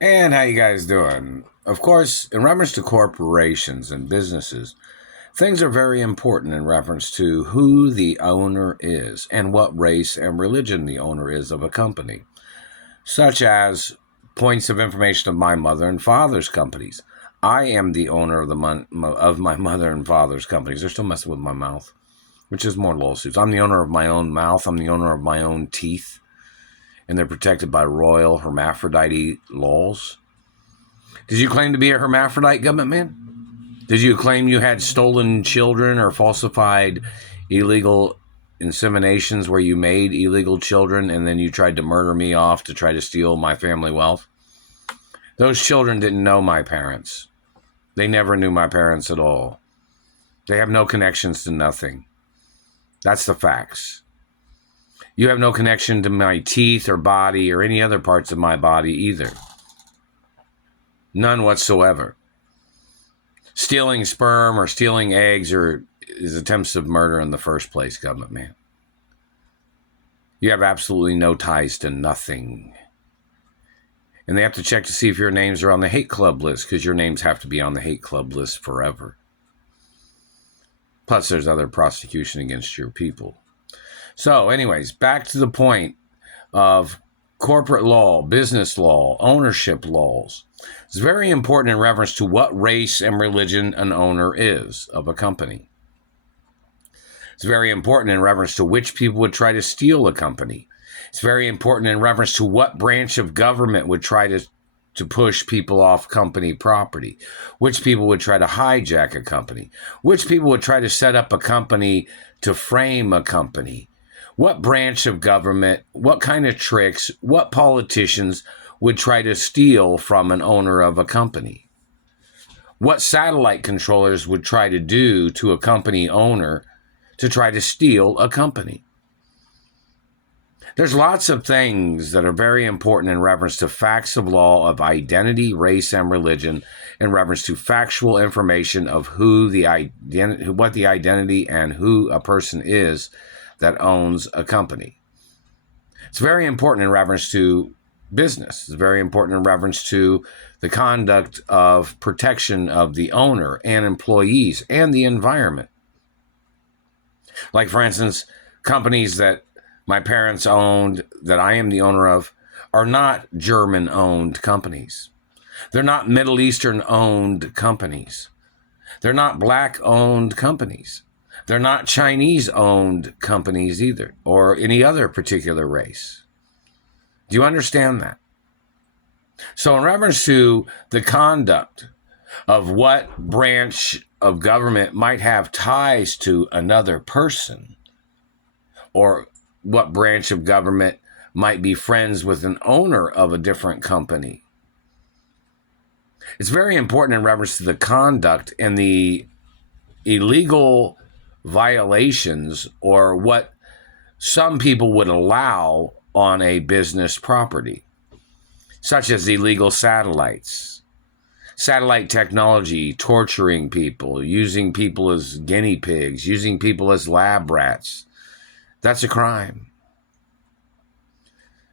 And how you guys doing? Of course, in reference to corporations and businesses, things are very important in reference to who the owner is and what race and religion the owner is of a company, such as points of information of my mother and father's companies. I am the owner of of my mother and father's companies. They're still messing with my mouth, which is more lawsuits. I'm the owner of my own mouth. I'm the owner of my own teeth, and they're protected by royal hermaphrodite laws. Did you claim to be a hermaphrodite, government man? Did you claim you had stolen children or falsified illegal inseminations where you made illegal children and then you tried to murder me off to try to steal my family wealth? Those children didn't know my parents. They never knew my parents at all. They have no connections to nothing. That's the facts. You have no connection to my teeth or body or any other parts of my body either. None whatsoever. Stealing sperm or stealing eggs is attempts of murder in the first place, government man. You have absolutely no ties to nothing. And they have to check to see if your names are on the hate club list, because your names have to be on the hate club list forever. Plus, there's other prosecution against your people. So, anyways, back to the point of corporate law, business law, ownership laws. It's very important in reference to what race and religion an owner is of a company. It's very important in reference to which people would try to steal a company. It's very important in reference to what branch of government would try to push people off company property, which people would try to hijack a company, which people would try to set up a company to frame a company, what branch of government, what kind of tricks, what politicians would try to steal from an owner of a company, what satellite controllers would try to do to a company owner to try to steal a company. There's lots of things that are very important in reference to facts of law of identity, race, and religion, in reference to factual information of what the identity and who a person is that owns a company. It's very important in reference to business. It's very important in reference to the conduct of protection of the owner and employees and the environment. Like, for instance, companies that my parents owned, that I am the owner of, are not German-owned companies. They're not Middle Eastern-owned companies. They're not Black-owned companies. They're not Chinese-owned companies either, or any other particular race. Do you understand that? So in reference to the conduct of what branch of government might have ties to another person, or what branch of government might be friends with an owner of a different company, it's very important in reference to the conduct and the illegal violations, or what some people would allow on a business property, such as illegal satellites, satellite technology, torturing people, using people as guinea pigs, using people as lab rats. That's a crime.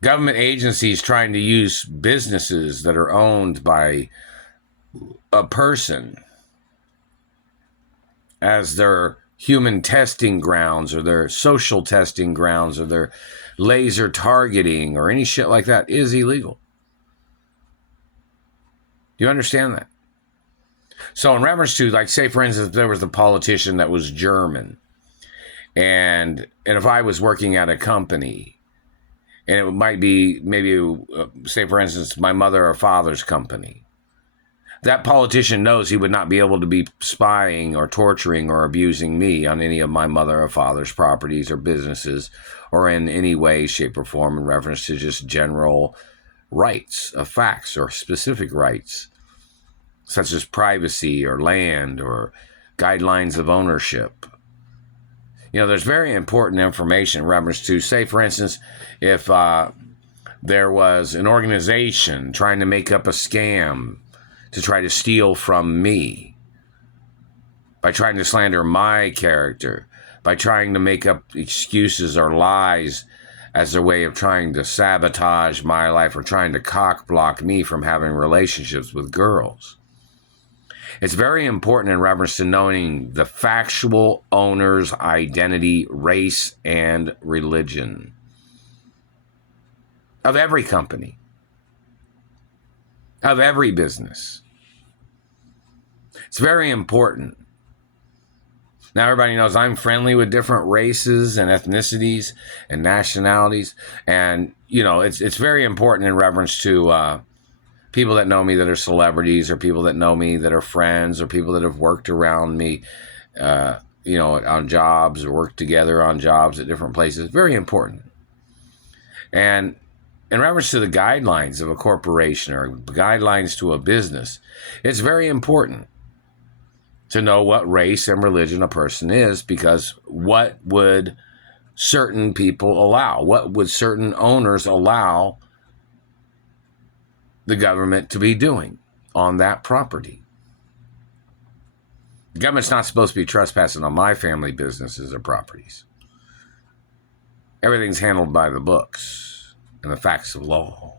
Government agencies trying to use businesses that are owned by a person as their human testing grounds, or their social testing grounds, or their laser targeting, or any shit like that, is illegal. Do you understand that? So in reference to, like, say, for instance, there was a politician that was German, and if I was working at a company, and it might be maybe, say, for instance, my mother or father's company, that politician knows he would not be able to be spying or torturing or abusing me on any of my mother or father's properties or businesses, or in any way, shape, or form in reference to just general rights of facts or specific rights, such as privacy or land or guidelines of ownership. You know, there's very important information in reference to, say, for instance, if there was an organization trying to make up a scam to try to steal from me, by trying to slander my character, by trying to make up excuses or lies as their way of trying to sabotage my life or trying to cock block me from having relationships with girls. It's very important in reference to knowing the factual owner's identity, race, and religion of every company, of every business. It's very important. Now, everybody knows I'm friendly with different races and ethnicities and nationalities. And, you know, it's very important in reference to people that know me that are celebrities, or people that know me that are friends, or people that have worked around me, you know, on jobs, or worked together on jobs at different places. Very important. And in reference to the guidelines of a corporation or guidelines to a business, it's very important to know what race and religion a person is, because what would certain people allow? What would certain owners allow the government to be doing on that property? The government's not supposed to be trespassing on my family businesses or properties. Everything's handled by the books and the facts of law.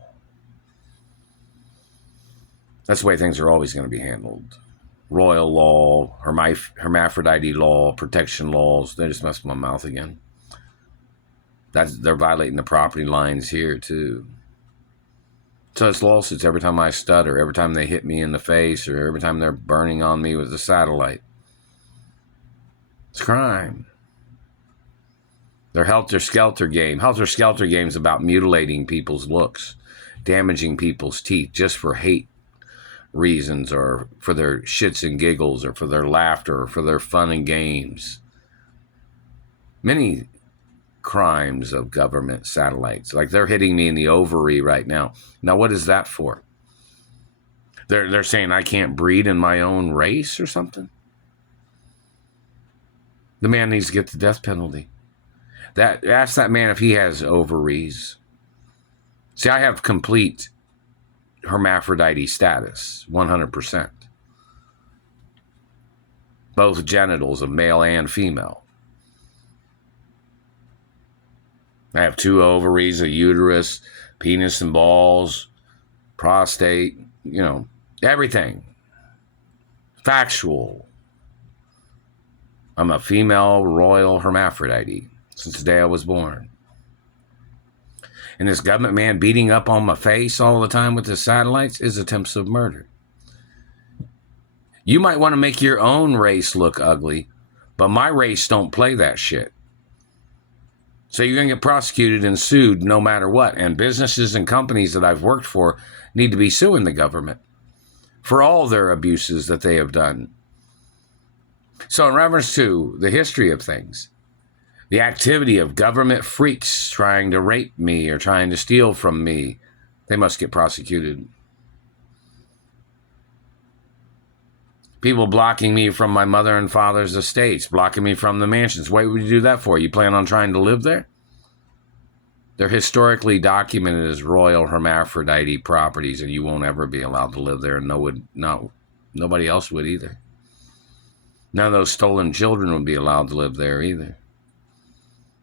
That's the way things are always going to be handled. Royal law, hermaphrodite law, protection laws. They just messed with my mouth again. They're violating the property lines here too. So it's lawsuits every time I stutter, every time they hit me in the face, or every time they're burning on me with a satellite. It's crime. Their helter-skelter game. Helter-skelter game's about mutilating people's looks, damaging people's teeth just for hate reasons, or for their shits and giggles, or for their laughter, or for their fun and games. Many crimes of government satellites. Like they're hitting me in the ovary right now. Now, what is that for? They're saying I can't breed in my own race or something? The man needs to get the death penalty. Ask that man if he has ovaries. See, I have complete hermaphrodite status, 100%. Both genitals of male and female. I have 2 ovaries, a uterus, penis and balls, prostate, you know, everything. Factual. I'm a female royal hermaphrodite since the day I was born. And this government man beating up on my face all the time with his satellites is attempts of murder. You might want to make your own race look ugly, but my race don't play that shit. So you're going to get prosecuted and sued no matter what. And businesses and companies that I've worked for need to be suing the government for all their abuses that they have done. So in reference to the history of things, the activity of government freaks trying to rape me or trying to steal from me, they must get prosecuted. People blocking me from my mother and father's estates, blocking me from the mansions. What would you do that for? You plan on trying to live there? They're historically documented as royal hermaphrodite properties, and you won't ever be allowed to live there, and nobody else would either. None of those stolen children would be allowed to live there either.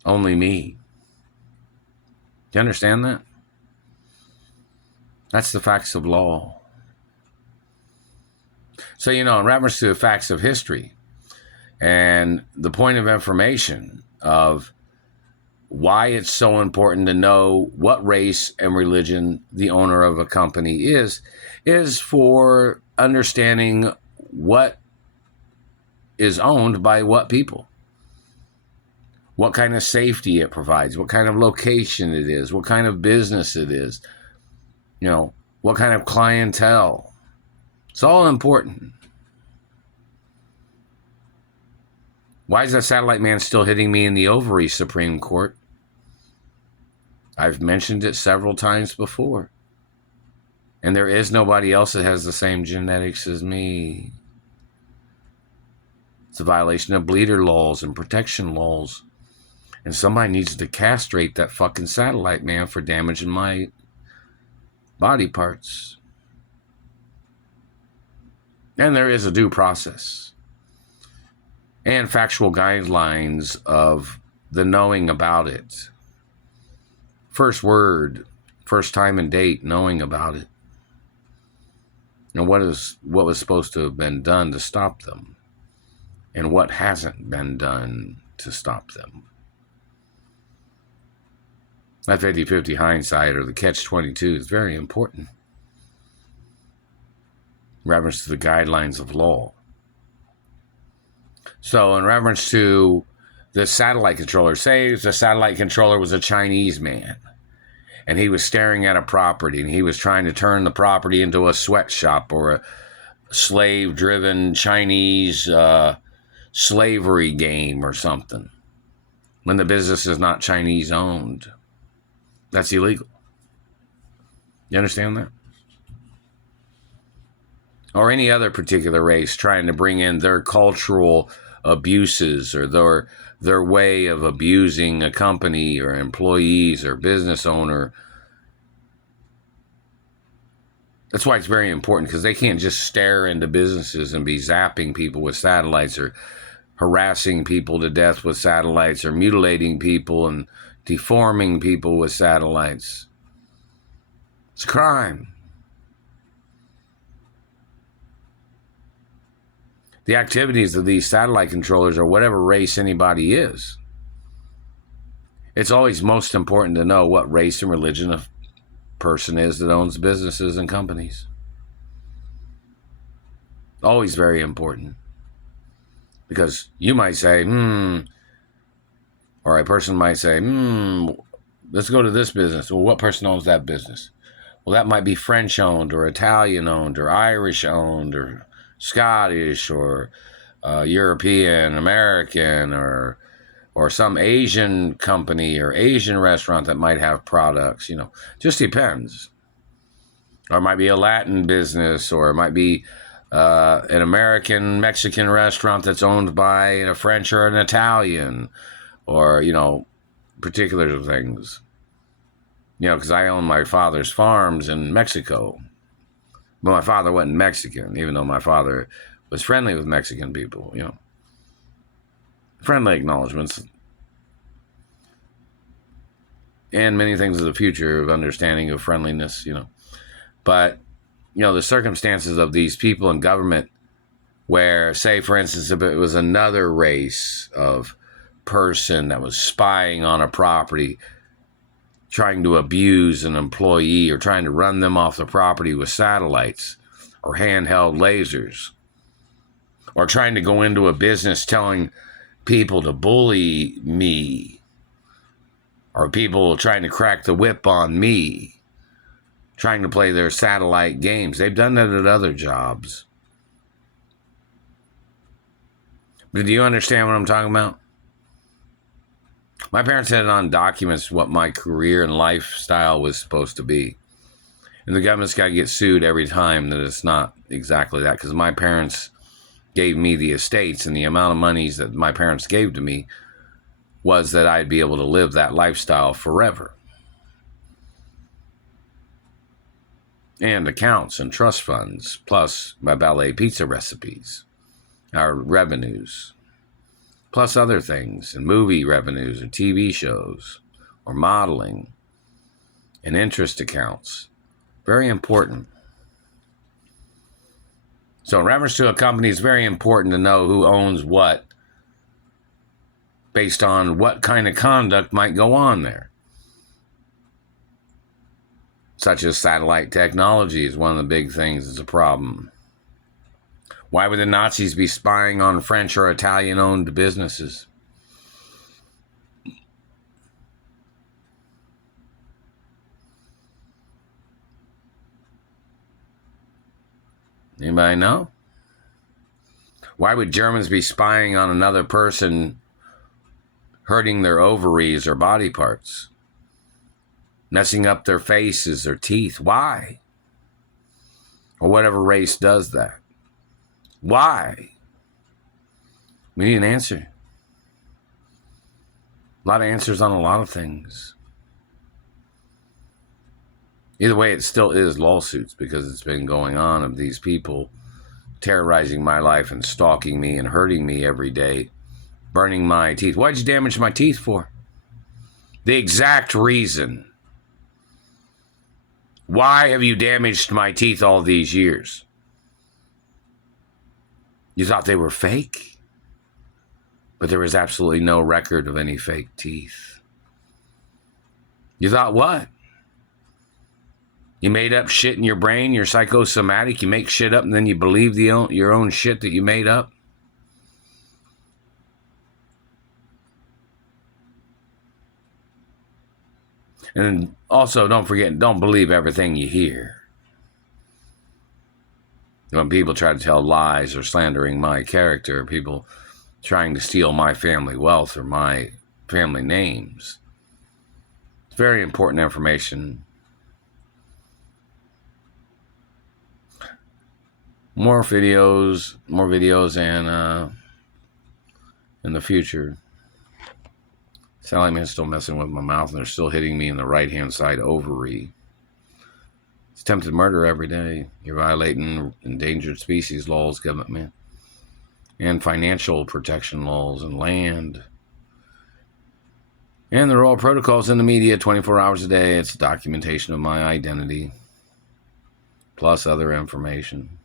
Only me. Do you understand that? That's the facts of law. So, in reference to the facts of history and the point of information of why it's so important to know what race and religion the owner of a company is for understanding what is owned by what people. What kind of safety it provides, what kind of location it is, what kind of business it is, what kind of clientele. It's all important. Why is that satellite man still hitting me in the ovary, Supreme Court? I've mentioned it several times before. And there is nobody else that has the same genetics as me. It's a violation of bleeder laws and protection laws. And somebody needs to castrate that fucking satellite man for damaging my body parts. And there is a due process and factual guidelines of the knowing about it. First word, first time and date, knowing about it. And what was supposed to have been done to stop them. And what hasn't been done to stop them. That 50-50 hindsight, or the catch-22, is very important. In reference to the guidelines of law. So in reference to the satellite controller, say the satellite controller was a Chinese man, and he was staring at a property, and he was trying to turn the property into a sweatshop or a slave-driven Chinese slavery game or something, when the business is not Chinese-owned. That's illegal. You understand that? Or any other particular race trying to bring in their cultural abuses or their way of abusing a company or employees or business owner. That's why it's very important, because they can't just stare into businesses and be zapping people with satellites, or harassing people to death with satellites, or mutilating people and deforming people with satellites. It's a crime. The activities of these satellite controllers, or whatever race anybody is, it's always most important to know what race and religion a person is that owns businesses and companies. Always very important. Because you might say, or a person might say, let's go to this business. Well, what person owns that business? Well, that might be French owned, or Italian owned, or Irish owned, or Scottish, or European, American, or some Asian company or Asian restaurant that might have products, just depends. Or it might be a Latin business, or it might be an American Mexican restaurant that's owned by a French or an Italian, or, particular things. Because I own my father's farms in Mexico. But my father wasn't Mexican, even though my father was friendly with Mexican people, Friendly acknowledgments. And many things of the future of understanding of friendliness, But, the circumstances of these people in government where, say, for instance, if it was another race of person that was spying on a property, trying to abuse an employee, or trying to run them off the property with satellites or handheld lasers, or trying to go into a business telling people to bully me, or people trying to crack the whip on me, trying to play their satellite games. They've done that at other jobs. But do you understand what I'm talking about? My parents had it on documents what my career and lifestyle was supposed to be. And the government's got to get sued every time that it's not exactly that. Because my parents gave me the estates, and the amount of monies that my parents gave to me was that I'd be able to live that lifestyle forever. And accounts and trust funds, plus my ballet pizza recipes, our revenues. Plus other things, and movie revenues, or TV shows, or modeling, and interest accounts. Very important. So in reference to a company, it's very important to know who owns what, based on what kind of conduct might go on there. Such as satellite technology is one of the big things that's a problem. Why would the Nazis be spying on French or Italian-owned businesses? Anybody know? Why would Germans be spying on another person, hurting their ovaries or body parts? Messing up their faces or teeth? Why? Or whatever race does that. Why? We need an answer. A lot of answers on a lot of things. Either way, it still is lawsuits, because it's been going on of these people terrorizing my life and stalking me and hurting me every day, burning my teeth. Why'd you damage my teeth for? The exact reason Why have you damaged my teeth all these years? You thought they were fake? But there was absolutely no record of any fake teeth. You thought what? You made up shit in your brain, you're psychosomatic, you make shit up and then you believe your own shit that you made up? And also, don't forget, don't believe everything you hear. When people try to tell lies or slandering my character, people trying to steal my family wealth or my family names, it's very important information. More videos and in the future. Sally Man's still messing with my mouth and they're still hitting me in the right-hand side ovary. It's attempted murder every day. You're violating endangered species laws, government, and financial protection laws and land. And there are all protocols in the media 24 hours a day. It's documentation of my identity, plus other information.